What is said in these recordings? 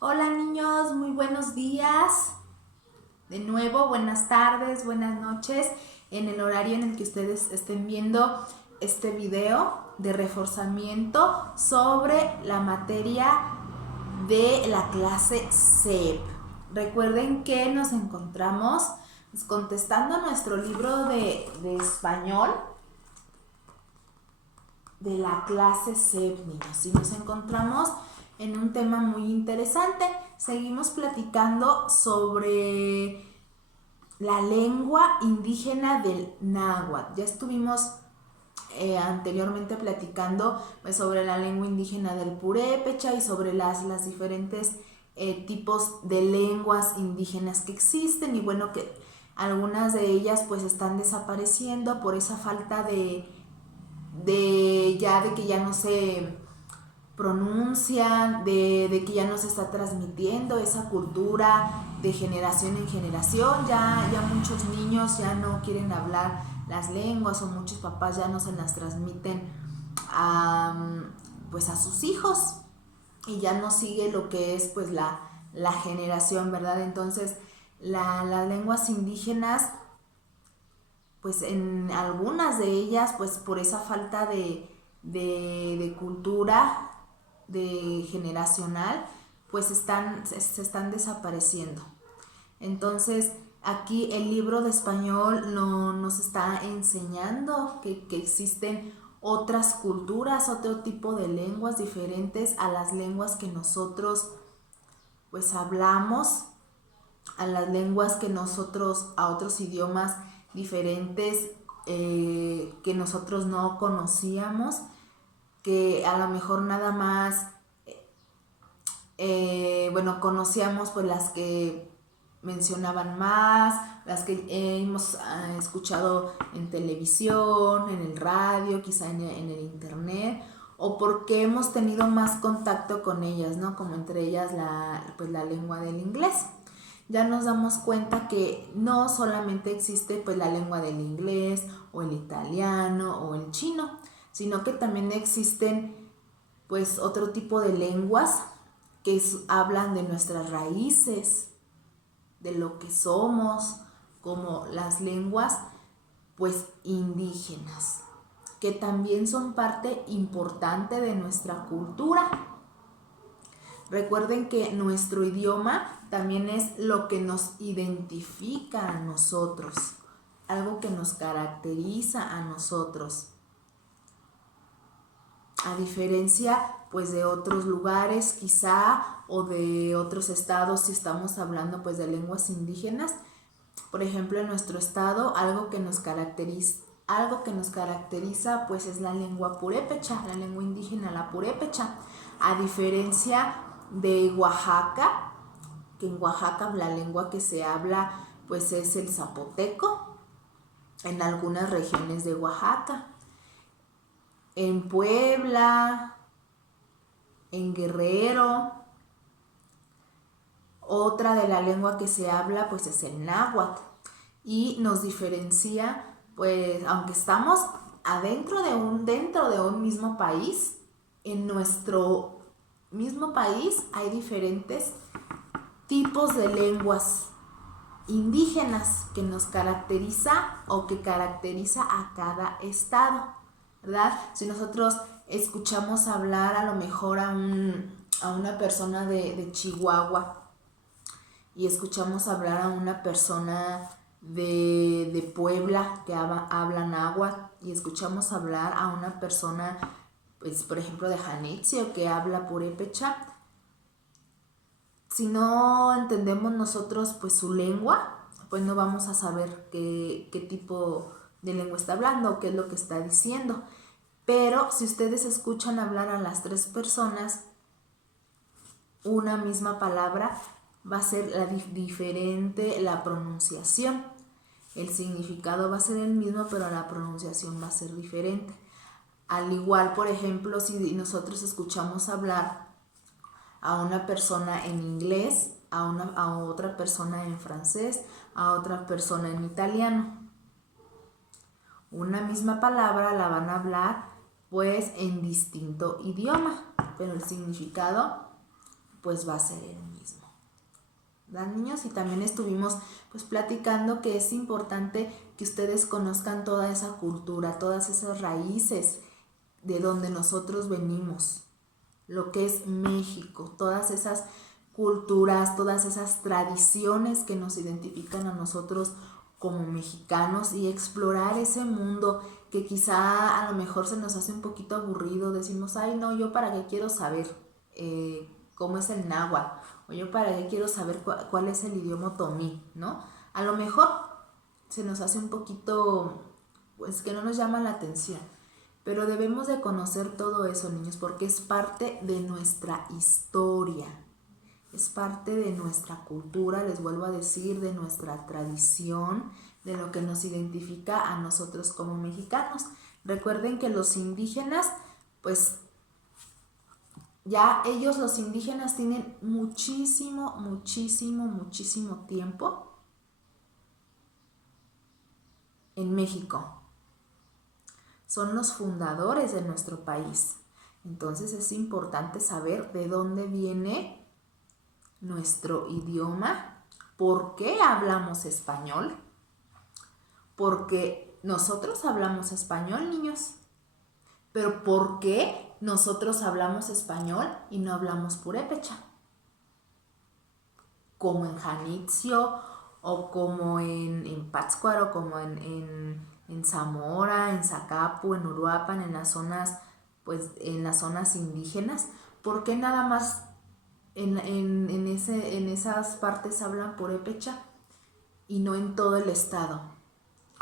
Hola niños, muy buenos días. De nuevo, buenas tardes, buenas noches, en el horario en el que ustedes estén viendo este video de reforzamiento sobre la materia de la clase CEP. Recuerden que nos encontramos contestando nuestro libro de español de la clase CEP, niños. Y nos encontramos en un tema muy interesante. Seguimos platicando sobre la lengua indígena del náhuatl. Ya estuvimos anteriormente platicando pues, sobre la lengua indígena del purépecha y sobre las diferentes tipos de lenguas indígenas que existen, y bueno, que algunas de ellas pues están desapareciendo por esa falta de que ya no se pronuncian, de que ya no se está transmitiendo esa cultura de generación en generación. Ya muchos niños ya no quieren hablar las lenguas, o muchos papás ya no se las transmiten pues a sus hijos, y ya no sigue lo que es pues la generación, ¿verdad? Entonces las lenguas indígenas, pues en algunas de ellas, pues por esa falta de cultura de generacional, pues se están desapareciendo. Entonces, aquí el libro de español nos está enseñando que existen otras culturas, otro tipo de lenguas diferentes a las lenguas que nosotros pues hablamos, a las lenguas que nosotros, a otros idiomas diferentes que nosotros no conocíamos, que a lo mejor nada más, bueno, conocíamos pues las que mencionaban más, las que hemos escuchado en televisión, en el radio, quizá en el internet, o porque hemos tenido más contacto con ellas, ¿no? Como entre ellas pues la lengua del inglés. Ya nos damos cuenta que no solamente existe pues la lengua del inglés o el italiano o el chino, sino que también existen pues otro tipo de lenguas que hablan de nuestras raíces, de lo que somos, como las lenguas pues indígenas, que también son parte importante de nuestra cultura. Recuerden que nuestro idioma también es lo que nos identifica a nosotros, algo que nos caracteriza a nosotros. A diferencia pues de otros lugares quizá, o de otros estados, si estamos hablando pues de lenguas indígenas. Por ejemplo, en nuestro estado algo que nos caracteriza pues es la lengua purépecha, la lengua indígena, la purépecha. A diferencia de Oaxaca, que en Oaxaca la lengua que se habla pues es el zapoteco, en algunas regiones de Oaxaca. En Puebla, en Guerrero, otra de la lengua que se habla pues es el náhuatl, y nos diferencia pues, aunque estamos dentro de un mismo país, en nuestro mismo país hay diferentes tipos de lenguas indígenas que nos caracteriza o que caracteriza a cada estado, ¿verdad? Si nosotros escuchamos hablar a lo mejor a una persona de Chihuahua, y escuchamos hablar a una persona de Puebla que habla náhuatl, y escuchamos hablar a una persona, pues, por ejemplo, de Janitzio que habla purépecha, si no entendemos nosotros pues su lengua, pues no vamos a saber qué tipo de lengua está hablando o qué es lo que está diciendo. Pero si ustedes escuchan hablar a las tres personas una misma palabra, va a ser diferente la pronunciación. El significado va a ser el mismo, pero la pronunciación va a ser diferente. Al igual, por ejemplo, si nosotros escuchamos hablar a una persona en inglés, a otra persona en francés, a otra persona en italiano, una misma palabra la van a hablar pues en distinto idioma, pero el significado pues va a ser el mismo. ¿Verdad, niños? Y también estuvimos pues platicando que es importante que ustedes conozcan toda esa cultura, todas esas raíces de donde nosotros venimos, lo que es México, todas esas culturas, todas esas tradiciones que nos identifican a nosotros como mexicanos y explorar ese mundo que quizá a lo mejor se nos hace un poquito aburrido, decimos, ay no, yo para qué quiero saber cómo es el náhuatl, o yo para qué quiero saber cuál es el idioma otomí, ¿no? A lo mejor se nos hace un poquito, pues que no nos llama la atención, pero debemos de conocer todo eso, niños, porque es parte de nuestra historia, es parte de nuestra cultura, les vuelvo a decir, de nuestra tradición, de lo que nos identifica a nosotros como mexicanos. Recuerden que los indígenas, pues ya ellos, los indígenas, tienen muchísimo tiempo en México. Son los fundadores de nuestro país. Entonces es importante saber de dónde viene nuestro idioma, por qué hablamos español, porque nosotros hablamos español, niños, pero ¿por qué nosotros hablamos español y no hablamos purépecha? Como en Janitzio, o como en Pátzcuaro, como en Zamora, en Zacapu, en Uruapan, en las zonas, pues en las zonas indígenas. ¿Por qué nada más en esas partes hablan purépecha y no en todo el estado?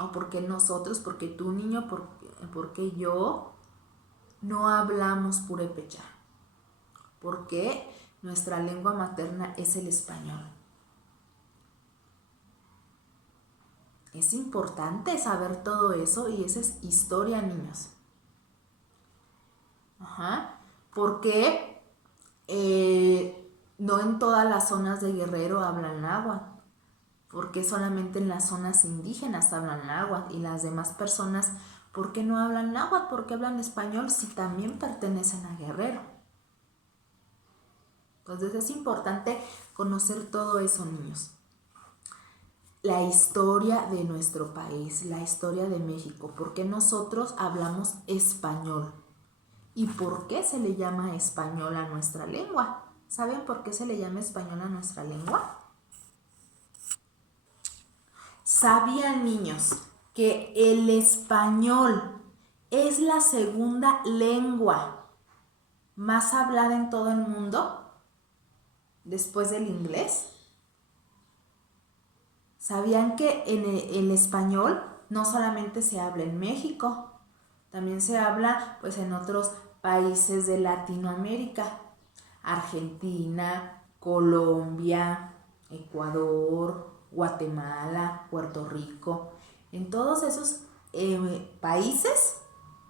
¿O por qué nosotros, porque tú, niño, por qué yo no hablamos purépecha? Porque nuestra lengua materna es el español. Es importante saber todo eso y esa es historia, niños. Porque no en todas las zonas de Guerrero hablan náhuatl. Porque solamente en las zonas indígenas hablan náhuatl y las demás personas, ¿por qué no hablan náhuatl? ¿Por qué hablan español si también pertenecen a Guerrero? Entonces es importante conocer todo eso, niños. La historia de nuestro país, la historia de México, por qué nosotros hablamos español y por qué se le llama español a nuestra lengua. ¿Saben por qué se le llama español a nuestra lengua? ¿Sabían, niños, que el español es la segunda lengua más hablada en todo el mundo después del inglés? ¿Sabían que el español no solamente se habla en México, también se habla pues en otros países de Latinoamérica? Argentina, Colombia, Ecuador, Guatemala, Puerto Rico. En todos esos países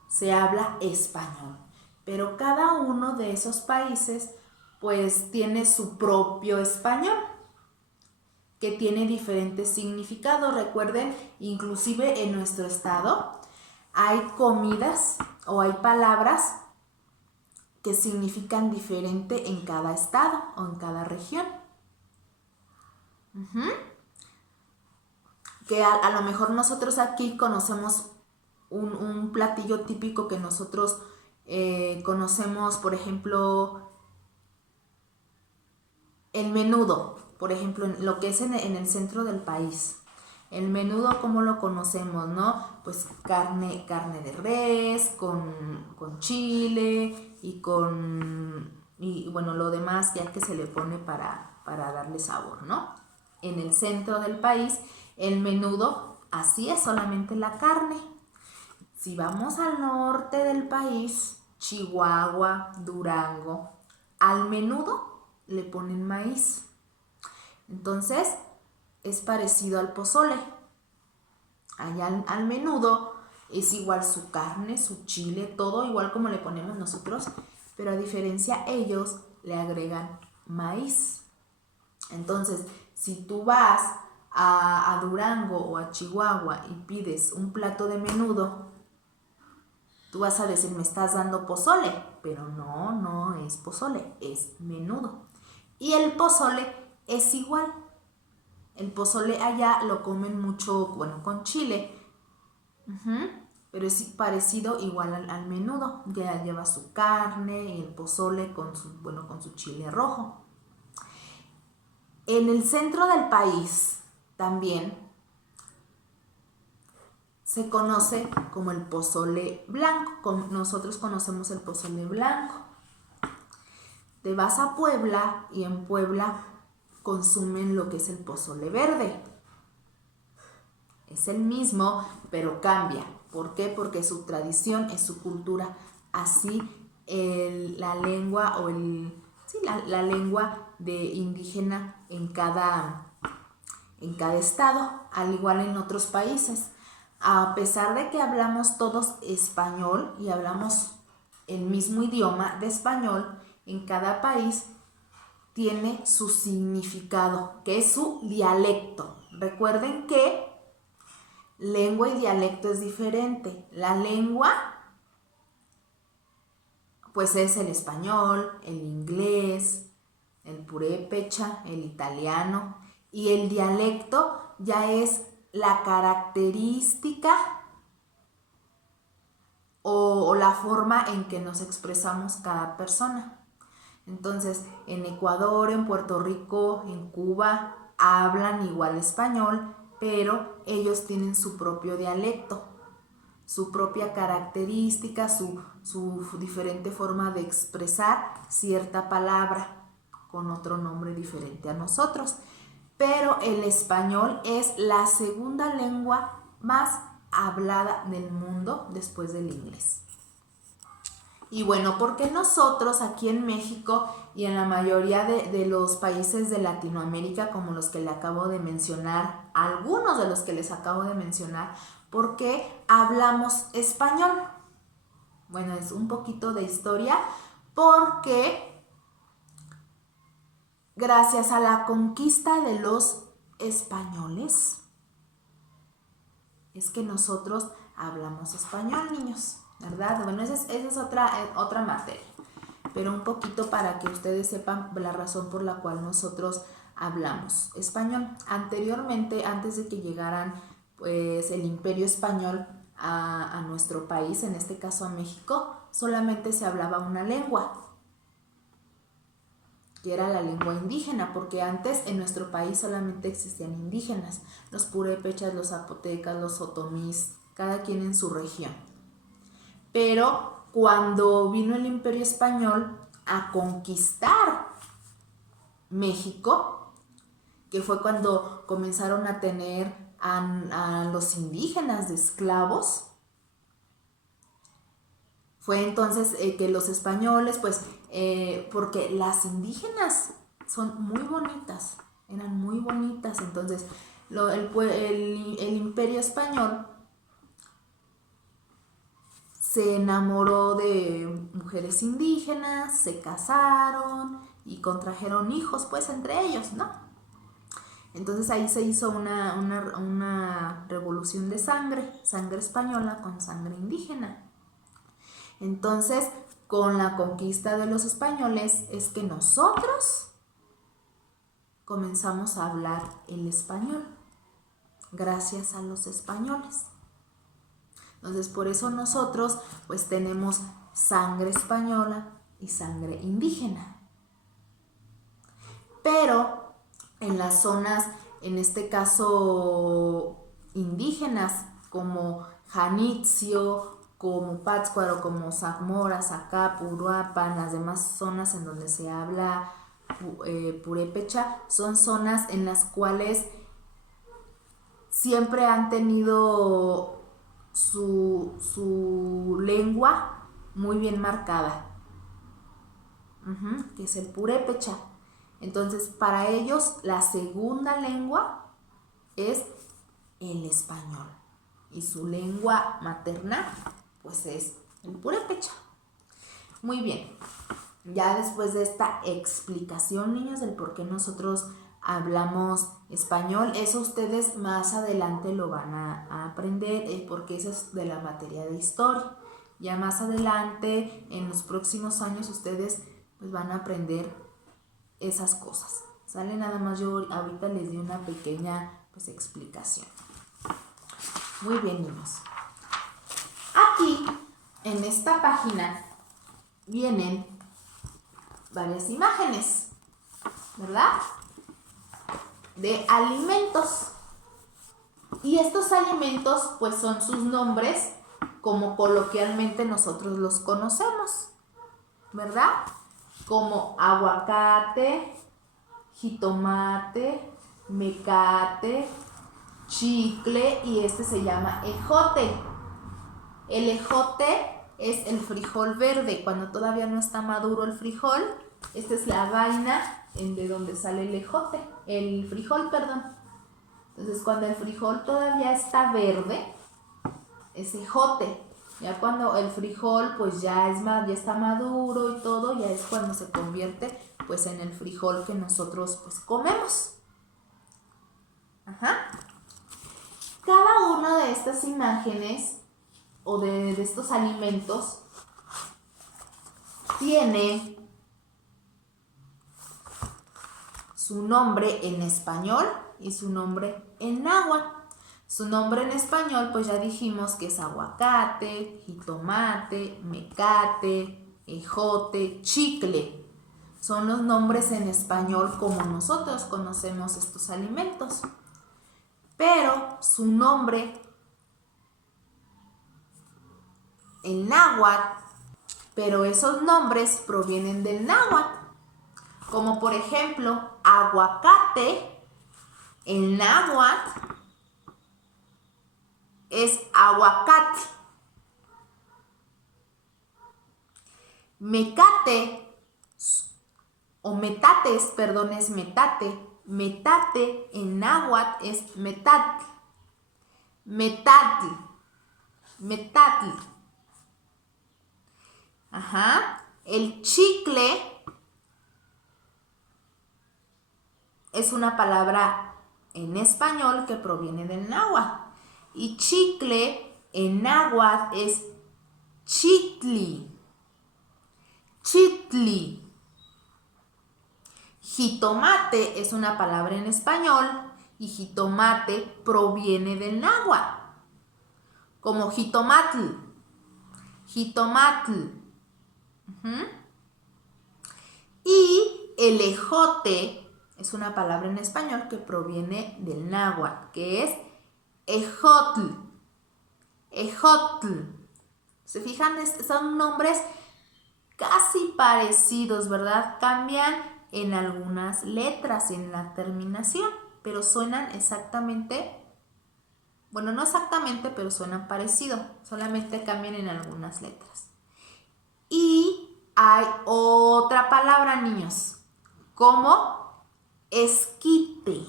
se habla español, pero cada uno de esos países pues tiene su propio español, que tiene diferentes significados. Recuerden, inclusive en nuestro estado hay comidas o hay palabras que significan diferente en cada estado o en cada región. Que a lo mejor nosotros aquí conocemos un platillo típico que nosotros conocemos, por ejemplo, el menudo, por ejemplo, en lo que es en el centro del país. El menudo, ¿cómo lo conocemos, no? Pues carne de res, con chile y bueno, lo demás ya que se le pone para darle sabor, ¿no? En el centro del país, el menudo, así es, solamente la carne. Si vamos al norte del país, Chihuahua, Durango, al menudo le ponen maíz. Entonces, es parecido al pozole. Allá al menudo es igual su carne, su chile, todo igual como le ponemos nosotros, pero a diferencia ellos le agregan maíz. Entonces, si tú vas a Durango o a Chihuahua y pides un plato de menudo, tú vas a decir, me estás dando pozole, pero no es pozole, es menudo. Y el pozole es igual. El pozole allá lo comen mucho, bueno, con chile. Pero es parecido igual al menudo. Ya lleva su carne y el pozole con su chile rojo. En el centro del país también se conoce como el pozole blanco, como nosotros conocemos el pozole blanco. Te vas a Puebla y en Puebla consumen lo que es el pozole verde. Es el mismo, pero cambia. ¿Por qué? Porque es su tradición, es su cultura. Así la lengua o la lengua de indígena en cada estado, al igual en otros países. A pesar de que hablamos todos español y hablamos el mismo idioma de español, en cada país tiene su significado, que es su dialecto. Recuerden que lengua y dialecto es diferente. La lengua, pues es el español, el inglés, el purépecha, el italiano, y el dialecto ya es la característica o la forma en que nos expresamos cada persona. Entonces, en Ecuador, en Puerto Rico, en Cuba, hablan igual español, pero ellos tienen su propio dialecto, su propia característica, su diferente forma de expresar cierta palabra con otro nombre diferente a nosotros. Pero el español es la segunda lengua más hablada del mundo después del inglés. Y bueno, porque nosotros aquí en México y en la mayoría de los países de Latinoamérica, como los que le acabo de mencionar, algunos de los que les acabo de mencionar, ¿por qué hablamos español? Bueno, es un poquito de historia, porque gracias a la conquista de los españoles, es que nosotros hablamos español, niños, ¿verdad? Bueno, esa es otra materia, pero un poquito para que ustedes sepan la razón por la cual nosotros hablamos español. Anteriormente, antes de que llegaran pues el Imperio Español a nuestro país, en este caso a México, solamente se hablaba una lengua, que era la lengua indígena, porque antes en nuestro país solamente existían indígenas, los purépechas, los zapotecas, los otomís, cada quien en su región. Pero cuando vino el Imperio Español a conquistar México, que fue cuando comenzaron a tener a los indígenas de esclavos, fue entonces que los españoles, pues, porque las indígenas son muy bonitas, eran muy bonitas, entonces el Imperio Español se enamoró de mujeres indígenas, se casaron y contrajeron hijos, pues, entre ellos, ¿no? Entonces ahí se hizo una revolución de sangre española con sangre indígena. Entonces, con la conquista de los españoles es que nosotros comenzamos a hablar el español, gracias a los españoles. Entonces, por eso nosotros pues tenemos sangre española y sangre indígena. Pero en las zonas, en este caso indígenas, como Janitzio, como Pátzcuaro, como Zamora, Zacapa, Uruapan, las demás zonas en donde se habla purépecha, son zonas en las cuales siempre han tenido su lengua muy bien marcada, que es el purépecha. Entonces, para ellos la segunda lengua es el español y su lengua materna pues es el purépecha. Muy bien, ya después de esta explicación, niños, del por qué nosotros hablamos español, eso ustedes más adelante lo van a aprender, porque eso es de la materia de historia. Ya más adelante, en los próximos años, ustedes pues van a aprender esas cosas. ¿Sale? Nada más yo ahorita les di una pequeña pues explicación. Muy bien, niños. Aquí, en esta página, vienen varias imágenes, ¿verdad? De alimentos. Y estos alimentos pues son sus nombres como coloquialmente nosotros los conocemos, ¿verdad? Como aguacate, jitomate, mecate, chicle y este se llama ejote. El ejote es el frijol verde, cuando todavía no está maduro el frijol. Esta es la vaina de donde sale el ejote, el frijol, perdón. Entonces, cuando el frijol todavía está verde, es ejote. Ya cuando el frijol pues ya está maduro y todo, ya es cuando se convierte pues en el frijol que nosotros pues comemos. Ajá. Cada una de estas imágenes o de estos alimentos tiene su nombre en español y su nombre en náhuatl. Su nombre en español pues ya dijimos que es aguacate, jitomate, mecate, ejote, chicle. Son los nombres en español como nosotros conocemos estos alimentos. Pero su nombre en náhuatl, pero esos nombres provienen del náhuatl. Como por ejemplo, aguacate, en náhuatl es aguacate. Mecate o metates, perdón, es metate. Metate en náhuatl es metatl. Metatl. Metatl. Ajá. El chicle es una palabra en español que proviene del náhuatl. Y chicle en náhuatl es chitli. Chitli. Jitomate es una palabra en español y jitomate proviene del náhuatl. Como jitomatl. Jitomatl. Y el ejote es una palabra en español que proviene del náhuatl, que es ejotl. Ejotl. ¿Se fijan? Son nombres casi parecidos, ¿verdad? Cambian en algunas letras, en la terminación, pero suenan exactamente, bueno, no exactamente, pero suenan parecido, solamente cambian en algunas letras. Y hay otra palabra, niños, como esquite.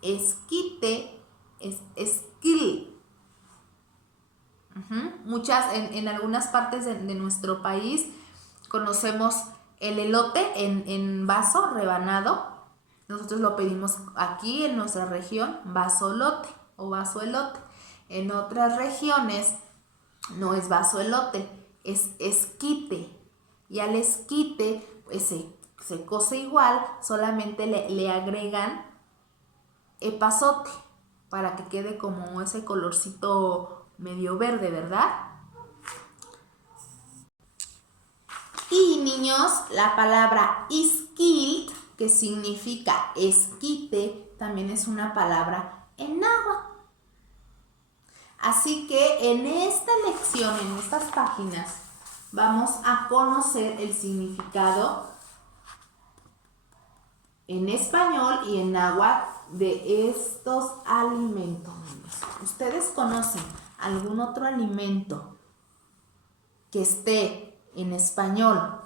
Esquite es esquil. Muchas, en algunas partes de nuestro país conocemos el elote en vaso rebanado. Nosotros lo pedimos aquí en nuestra región, vaso-elote o vaso-elote. En otras regiones no es vaso-elote, es esquite. Y al esquite pues, se cose igual, solamente le agregan epazote para que quede como ese colorcito medio verde, ¿verdad? Y niños, la palabra isquil, que significa esquite, también es una palabra en náhuatl. Así que en esta lección, en estas páginas, vamos a conocer el significado en español y en náhuatl de estos alimentos. ¿Ustedes conocen algún otro alimento que esté en español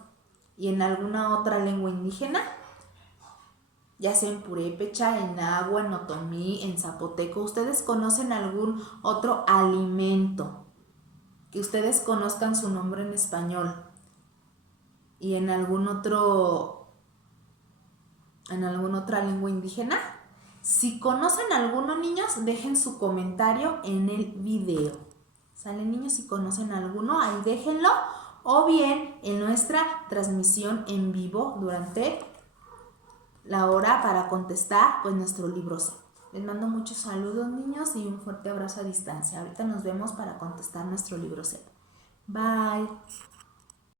y en alguna otra lengua indígena? Ya sea en purépecha, en náhuatl, en otomí, en zapoteco. ¿Ustedes conocen algún otro alimento que ustedes conozcan su nombre en español y en alguna otra lengua indígena? Si conocen alguno, niños, dejen su comentario en el video. ¿Sale, niños? Si conocen alguno, ahí déjenlo. O bien en nuestra transmisión en vivo durante la hora para contestar pues nuestro libro C. Les mando muchos saludos, niños, y un fuerte abrazo a distancia. Ahorita nos vemos para contestar nuestro libro C. Bye.